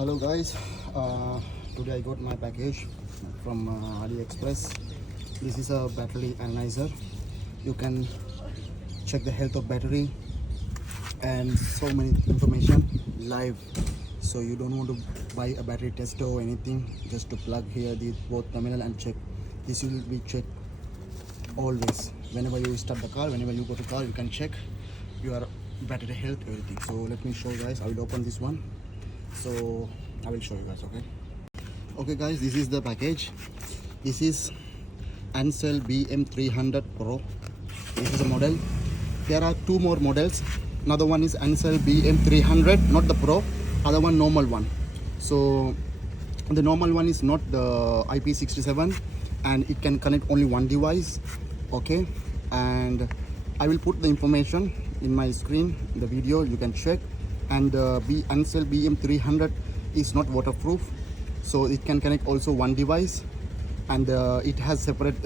Hello guys, today I got my package from AliExpress. This is a battery analyzer. You can check the health of battery and so many information live. So you don't want to buy a battery tester or anything, just to plug here the both terminal and check. This will be checked always. Whenever you start the car, whenever you go to car, you can check your battery health, everything. So let me show you guys. I will open this one. So I will show you guys. Okay guys, this is the package. This is ANCEL BM300 PRO. This is a model. There are two more models. Another one is ANCEL BM300, not the Pro. Other one, normal one. So the normal one is not the IP67 and it can connect only one device. Okay, and I will put the information in my screen, the video, you can check. And ANCEL BM300 is not waterproof, so it can connect also one device, and it has separate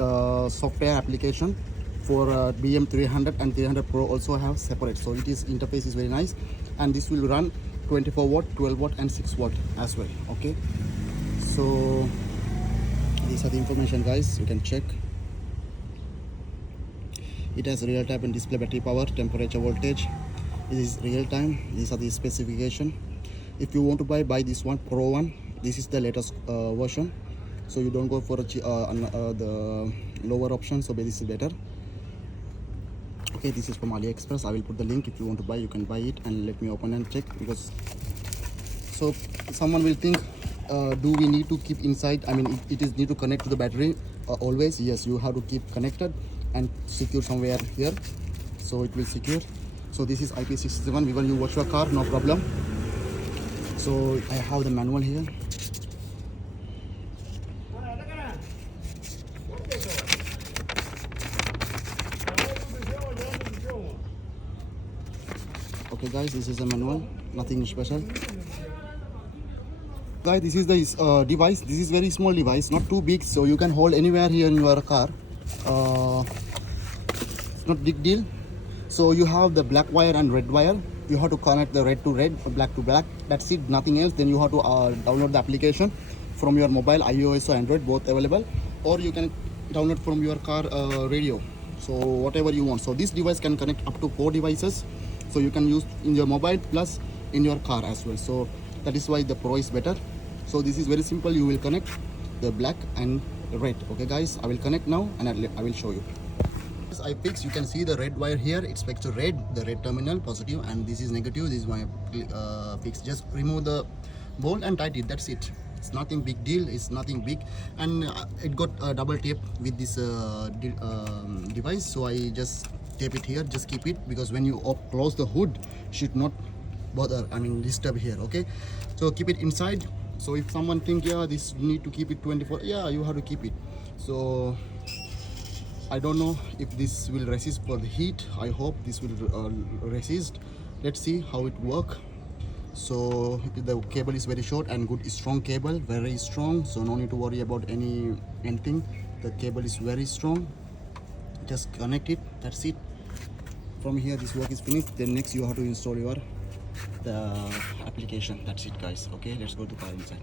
software application for BM300, and 300 Pro also have separate. So it is interface is very nice, and this will run 24 watt, 12 watt and 6 watt as well. Okay, so these are the information guys, you can check. It has real time and display battery power, temperature, voltage. It is real time. These are the specification. If you want to buy this one, Pro one. This is the latest version, so you don't go for the lower option. So this is better. Okay, this is from AliExpress. I will put the link. If you want to buy, you can buy it, and let me open and check. Because so someone will think, do we need to keep inside? I mean, it is need to connect to the battery always. Yes, you have to keep connected and secure somewhere here, so it will secure. So this is IP67. When you wash your car, no problem. So I have the manual here. Okay guys, this is a manual, nothing special. Guys, this is the device. This is very small device, not too big, so you can hold anywhere here in your car. It's not big deal. So you have the black wire and red wire. You have to connect the red to red, black to black. That's it, nothing else. Then you have to download the application from your mobile, iOS or Android, both available. Or you can download from your car radio. So whatever you want. So this device can connect up to 4 devices. So you can use in your mobile plus in your car as well. So that is why the Pro is better. So this is very simple. You will connect the black and red. Okay guys, I will connect now and I will show you. I fix, you can see the red wire here. It's back to red, the red terminal positive, and this is negative. This is my fix. Just remove the bolt and tight it. That's it. It's nothing big deal. It's nothing big, and it got double tape with this device. So I just tape it here. Just keep it, because when you close the hood, should not bother. I mean disturb here. Okay, so keep it inside. So if someone think, yeah, this need to keep it 24, yeah, you have to keep it. So I don't know if this will resist for the heat. I hope this will resist. Let's see how it work. So the cable is very short and good, strong cable, very strong. So no need to worry about anything. The cable is very strong. Just connect it. That's it. From here, this work is finished. Then next you have to install the application. That's it, guys. Okay, let's go to car inside.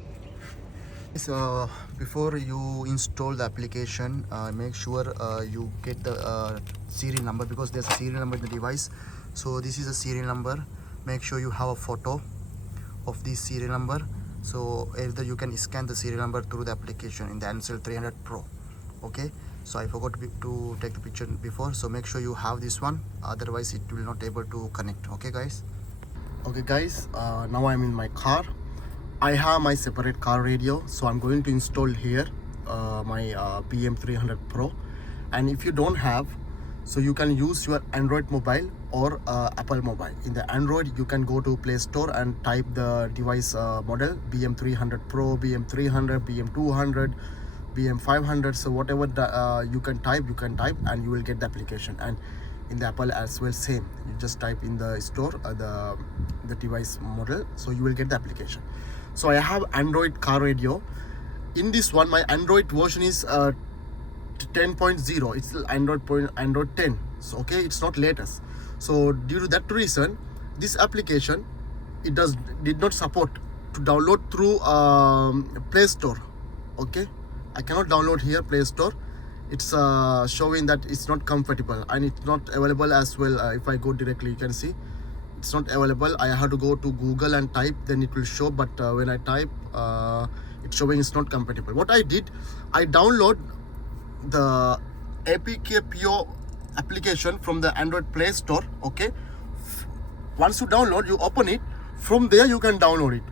So before you install the application, make sure you get the serial number, because there's a serial number in the device. So this is a serial number. Make sure you have a photo of this serial number. So either you can scan the serial number through the application in the ANCEL 300 Pro. Okay, so I forgot to take the picture before, so make sure you have this one, otherwise it will not able to connect. Okay guys, now I'm in my car. I have my separate car radio, so I'm going to install here my BM300 Pro. And if you don't have, so you can use your Android mobile or Apple mobile. In the Android, you can go to Play Store and type the device model, BM300 Pro, BM300, BM200, BM500. So whatever you can type, and you will get the application. And in the Apple as well, same. You just type in the store the device model, so you will get the application. So I have Android car radio. In this one, my Android version is 10.0. It's still Android 10. So okay, it's not latest. So due to that reason, this application did not support to download through Play Store. Okay, I cannot download here Play Store. It's showing that it's not compatible and it's not available as well. If I go directly, you can see it's not available. I have to go to Google and type, then it will show, but when I type, it's showing it's not compatible. What I did, I download the APK PRO application from the Android Play Store. Okay, once you download, you open it. From there you can download it.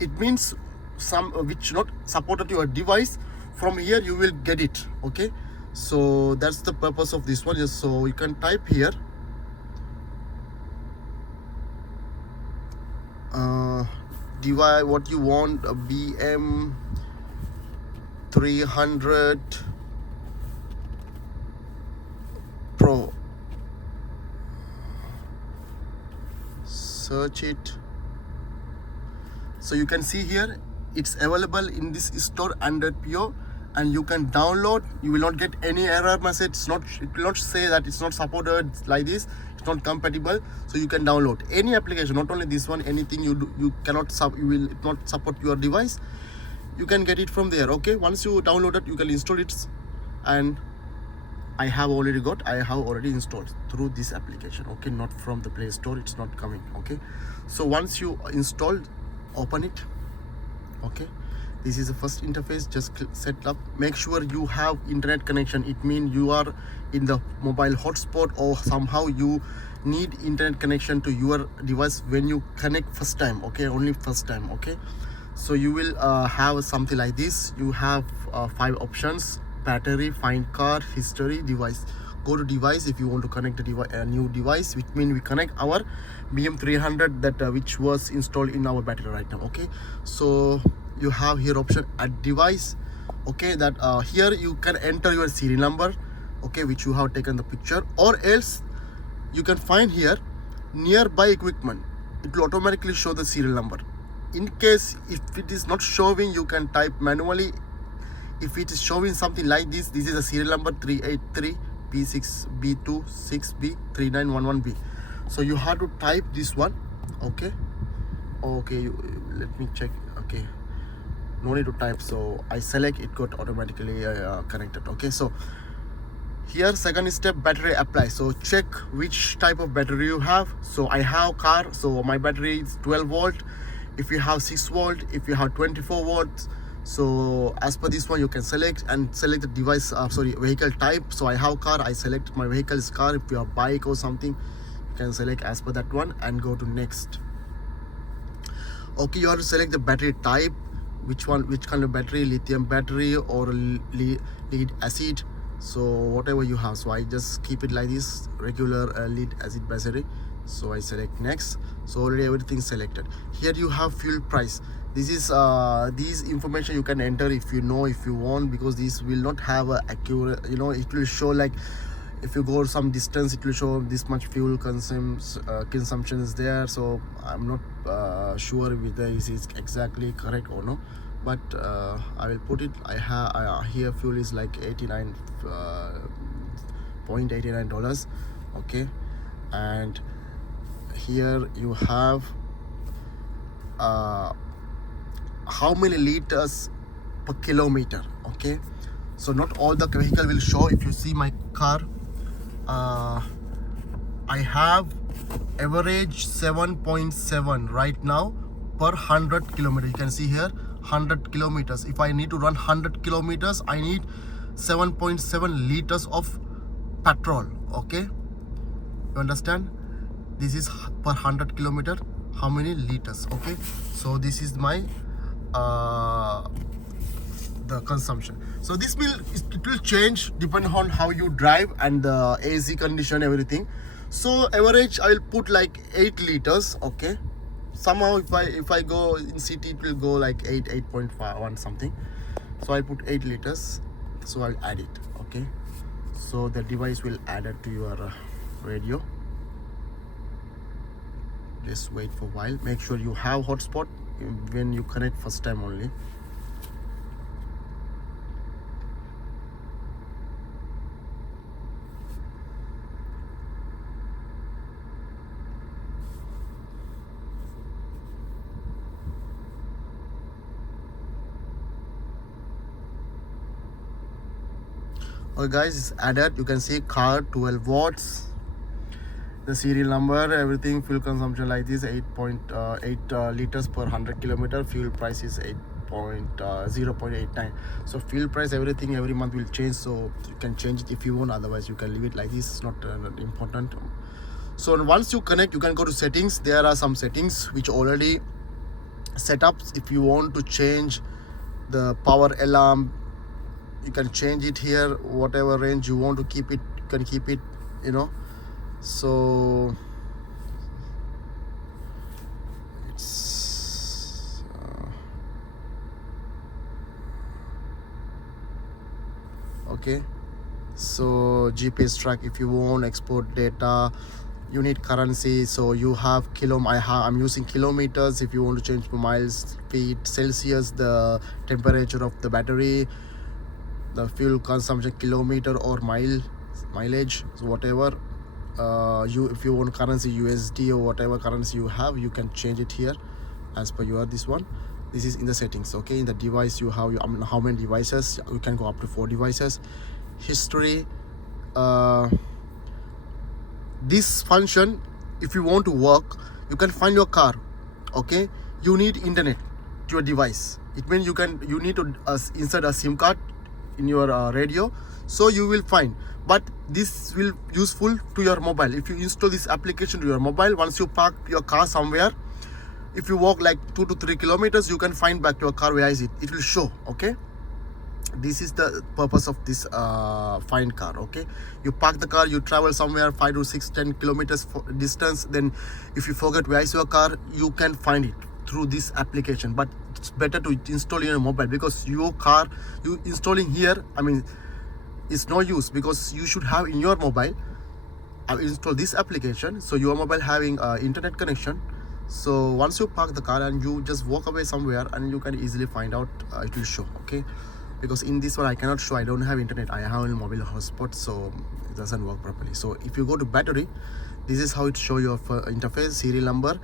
It means some which not supported your device, from here you will get it. Okay, so that's the purpose of this one. Just so you can type here device what you want, a BM300 PRO, search it. So you can see here it's available in this store Android PO, and you can download. You will not get any error message. It will not say that it's not supported like this, it's not compatible. So you can download any application, not only this one, anything you do, you will not support your device, you can get it from there. Okay, once you download it, you can install it, and I have already installed through this application. Okay, not from the Play Store, it's not coming. Okay, so once you installed, open it. Okay, this is the first interface. Just set up, make sure you have internet connection. It means you are in the mobile hotspot, or somehow you need internet connection to your device when you connect first time. Okay, only first time. Okay, so you will have something like this. You have 5 options: battery, find car, history, device. Go to device if you want to connect a new device, which means we connect our BM300 that which was installed in our battery right now. Okay, so you have here option add device. Okay, that here you can enter your serial number, okay, which you have taken the picture, or else you can find here nearby equipment. It will automatically show the serial number. In case if it is not showing, you can type manually. If it is showing something like this, this is a serial number 383 B6B2 6B3911B. So you have to type this one. Okay, let me check. Okay, no need to type. So I select, it got automatically connected. Okay, so here second step, battery apply. So check which type of battery you have. So I have car, so my battery is 12 volt. If you have 6 volt, if you have 24 volts, so as per this one you can select the device, vehicle type. So I have car, I select my vehicle is car. If you have bike or something, you can select as per that one and go to next. Okay, you have to select the battery type, which kind of battery, lithium battery or lead acid, so whatever you have. So I just keep it like this, regular lead acid battery. So I select next. So already everything selected. Here you have fuel price. This is these information you can enter if you want, because this will not have a accurate, it will show like if you go some distance, it will show this much fuel consumption is there. So I'm not sure whether this is exactly correct or no, but I will put it. I have here fuel is like $89.89. Okay, and here you have how many liters per kilometer. Okay, so not all the vehicle will show. If you see my car, I have average 7.7 right now per 100 kilometers. You can see here 100 kilometers. If I need to run 100 kilometers, I need 7.7 liters of petrol. Okay, you understand? This is per 100 kilometer, how many liters. Okay, so this is my the consumption. So this will change depending on how you drive and the AC condition, everything. So average I will put like 8 liters. Okay, somehow if I go in city, it will go like 8.51 something. So I put 8 liters. So I'll add it. Okay, so the device will add it to your radio. Just wait for a while. Make sure you have hotspot when you connect first time only. Okay guys, it's added. You can see car 12 watts, the serial number, everything. Fuel consumption like this, 8.8 liters per 100 kilometer. Fuel price is 0.89. So fuel price, everything every month will change, so you can change it if you want, otherwise you can leave it like this. It's not important. So once you connect, you can go to settings. There are some settings which already set up. If you want to change the power alarm, you can change it here. Whatever range you want to keep it, you can keep it, you know. So it's okay. So GPS track, if you want export data, you need currency. So you have I'm using kilometers. If you want to change to miles, feet, Celsius, the temperature of the battery, the fuel consumption, kilometer or mileage, so whatever. If you want currency, USD or whatever currency you have, you can change it here as per your this one. This is in the settings. Okay, in the device you have how many devices. You can go up to 4 devices. History, this function, if you want to work, you can find your car. Okay, you need internet to your device. It means you need to insert a SIM card in your radio, so you will find. But this will useful to your mobile. If you install this application to your mobile, once you park your car somewhere, if you walk like 2 to 3 kilometers, you can find back your car. Where is it? It will show. Okay, this is the purpose of this find car. Okay, you park the car, you travel somewhere 5 to 6, 10 kilometers distance, then if you forget where is your car, you can find it through this application. But it's better to install in your mobile, because your car you installing here, I mean, it's no use, because you should have in your mobile install this application, so your mobile having internet connection. So once you park the car and you just walk away somewhere, and you can easily find out, it will show. Okay, because in this one I cannot show, I don't have internet, I have a mobile hotspot, so it doesn't work properly. So if you go to battery, this is how it show your interface, serial number,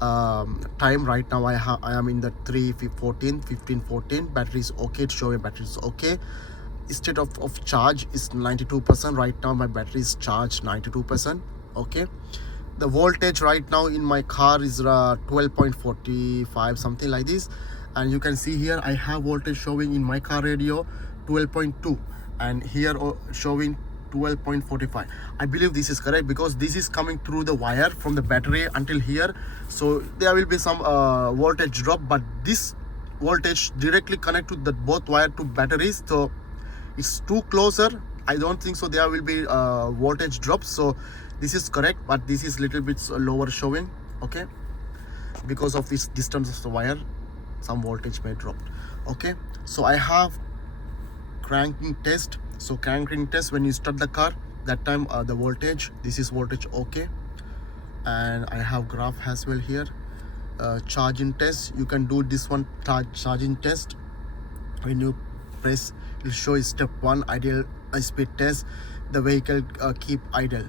time. Right now I am in the 1514. Battery is okay, it's showing battery is okay. State of charge is 92%. Right now my battery is charged 92%. Okay, the voltage right now in my car is 12.45, something like this. And you can see here I have voltage showing in my car radio 12.2, and here showing 12.45. I believe this is correct, because this is coming through the wire from the battery until here, so there will be some voltage drop, but this voltage directly connect to the both wire to batteries, so it's too closer. I don't think so there will be voltage drop. So this is correct, but this is little bit lower showing. Okay, because of this distance of the wire, some voltage may drop. Okay, so I have cranking test. So cranking test, when you start the car, that time the voltage, this is voltage okay. And I have graph as well here. Charging test, you can do this one, charging test. When you press, it will show step 1, ideal speed test, the vehicle keep idle.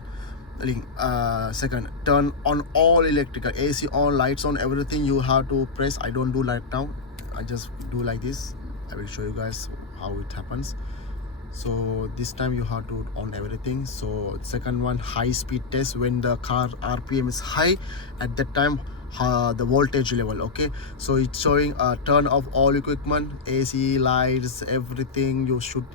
Second, turn on all electrical, AC on, lights on, everything you have to press. I don't do right now, I just do like this. I will show you guys how it happens. So this time you have to on everything. So second one, high speed test, when the car RPM is high, at that time the voltage level. Okay, so it's showing turn off all equipment, AC, lights, everything you should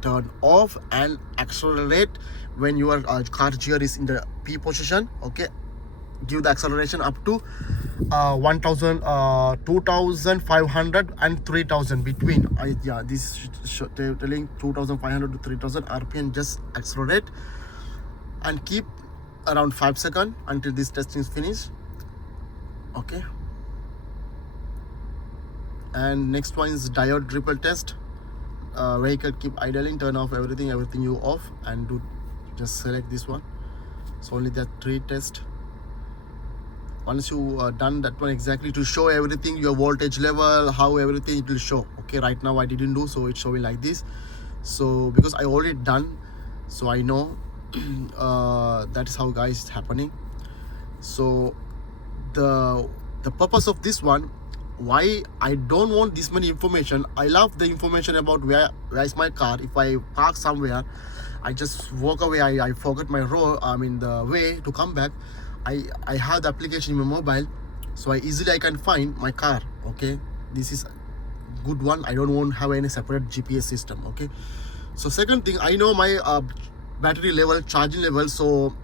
turn off, and accelerate when your car gear is in the P position. Okay, give the acceleration up to 1000, 2500 and 3000 between. Yeah, this is telling 2500 to 3000 RPM. Just accelerate and keep around 5 seconds until this testing is finished. Okay, and next one is diode ripple test. Vehicle keep idling, turn off everything you off, and do just select this one. So only that 3 test. Once you done that one exactly, to show everything, your voltage level, how everything, it will show. Okay, right now I didn't do, so it's showing like this. So because I already done, so I know that's how guys it's happening. So the purpose of this one, why I don't want this many information. I love the information about where is my car. If I park somewhere, I just walk away, I forget my road, I mean the way to come back, I have the application in my mobile, so I can find my car. Okay, this is good one. I don't want to have any separate GPS system. Okay, so second thing, I know my battery level, charging level. So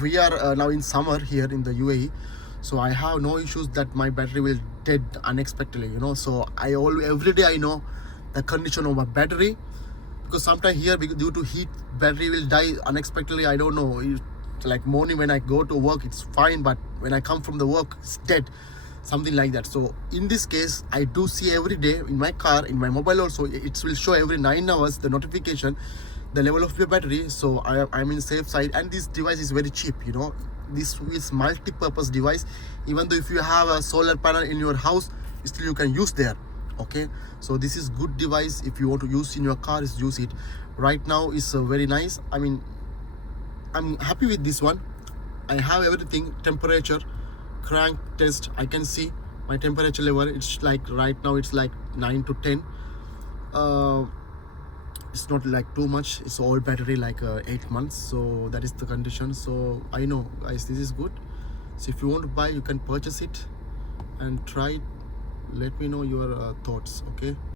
we are now in summer here in the UAE, so I have no issues that my battery will dead unexpectedly, you know. So I always, every day I know the condition of my battery, because sometimes here due to heat battery will die unexpectedly. I don't know, it's like morning when I go to work it's fine, but when I come from the work it's dead, something like that. So in this case I do see every day in my car, in my mobile also, it will show every 9 hours the notification, the level of your battery. So I'm in safe side, and this device is very cheap, you know. This is multi-purpose device. Even though if you have a solar panel in your house, still you can use there. Okay, so this is good device. If you want to use in your car, is use it. Right now is very nice. I mean, I'm happy with this one. I have everything, temperature, crank test, I can see my temperature level. It's like right now it's like 9 to 10. It's not like too much. It's all battery like 8 months, so that is the condition. So I know guys, this is good. So if you want to buy, you can purchase it and try it. Let me know your thoughts. Okay.